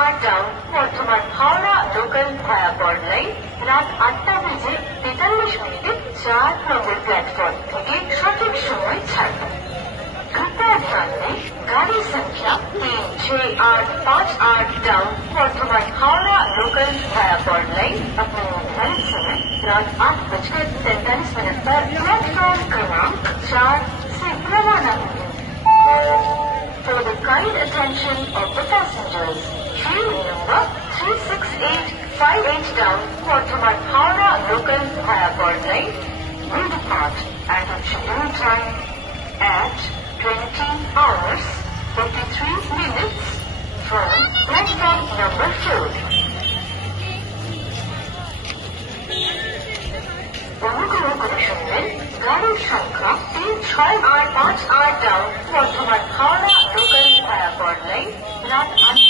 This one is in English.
6-8 down Bardhaman Howrah local via বর্ডলাইন রাত 8টা বেজে 43 মিনিটে 4 নম্বর प्लेटफॉर्म থেকে সঠিক সময় ছাড়বে। कृपया ध्यान दें, गाड़ी संख्या 3-6-8-5-8 डाउन वर्धमान हावड़ा लोकल भाया बॉर्डलाइन अपने निर्धारित समय रात 8:43 पर प्लेटफॉर्म क्रमांक 4 से रवाना होंगे। For the kind attention of the passengers, train number 36858 down Worthaman Howrah local via Bordline will depart at its scheduled time at 20 hours 43 minutes from platform number 4. অনুগ্রহ করে শুনবেন, গাড়ির সংখ্যা 3-6-8-5-8 down Bardhaman Howrah local via বর্ডলাইন রাত 8